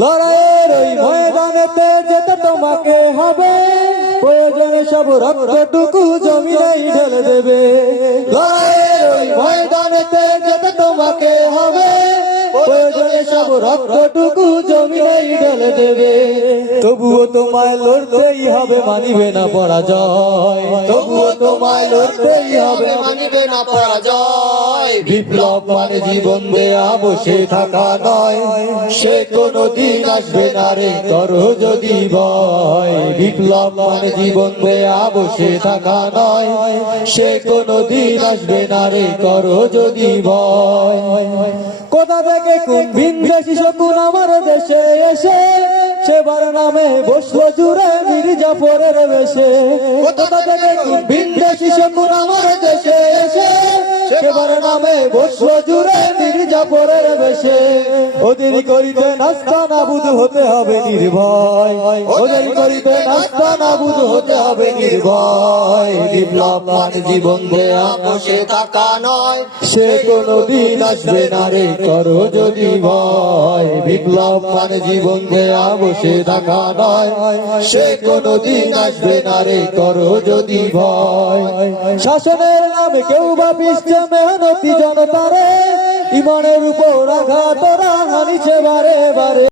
লড়াইয়ের ওই ময়দানেতে যেতে তোমাকে হবে, প্রয়োজনে সব রক্তটুকু জমিনেই ঢেলে দেবে। লড়াইয়ের ওই ময়দানেতে যেতে তোমাকে হবে, প্রয়োজনে সব রক্তটুকু জমিনেই ঢেলে দেবে। তবুও তোমায় লড়তেই হবে, মানিবে না পরাজয়। তবুও তোমায় লড়তেই হবে, মানিবে না পরাজয়। বিপ্লব মানে জীবন দেয়া বসে থাকা নয়, সে কোনদিন আসবে না রে করো যদি ভয়। বিপ্লব মানে জীবন দেয়া বসে থাকা নয়, সে কোনদিন আসবে না রে করো যদি ভয়। কোথা থেকে কোন ভিনদেশি শকুন আমার দেশে এসে সেবার নামে বসলো জুড়ে মীর জাফরের বেশে। কোথা থেকে কোন ভিনদেশি শকুন আমার দেশে এসে সেবার নামে বসলো জুড়ে মীর জাফরের বেশে। ওদের করিতে নাস্তা নাবুদ হতে হবে নির্ভয়, ওদের করিতে নাস্তা নাবুদ হতে হবে নির্ভয়। বিপ্লব মানে জীবন দেয়া বসে থাকা নয়, সে কোনদিন আসবে না রে করো যদি ভয়। বিপ্লব মানে জীবন দেয়া বসে থাকা নয়, সে কোনদিন আসবে না রে করো যদি ভয়। শাসনের নামে কেউ বা পিছছে মেহনতি জনতারে, ইমানের উপর আঘাত হানিছে বারে বারে।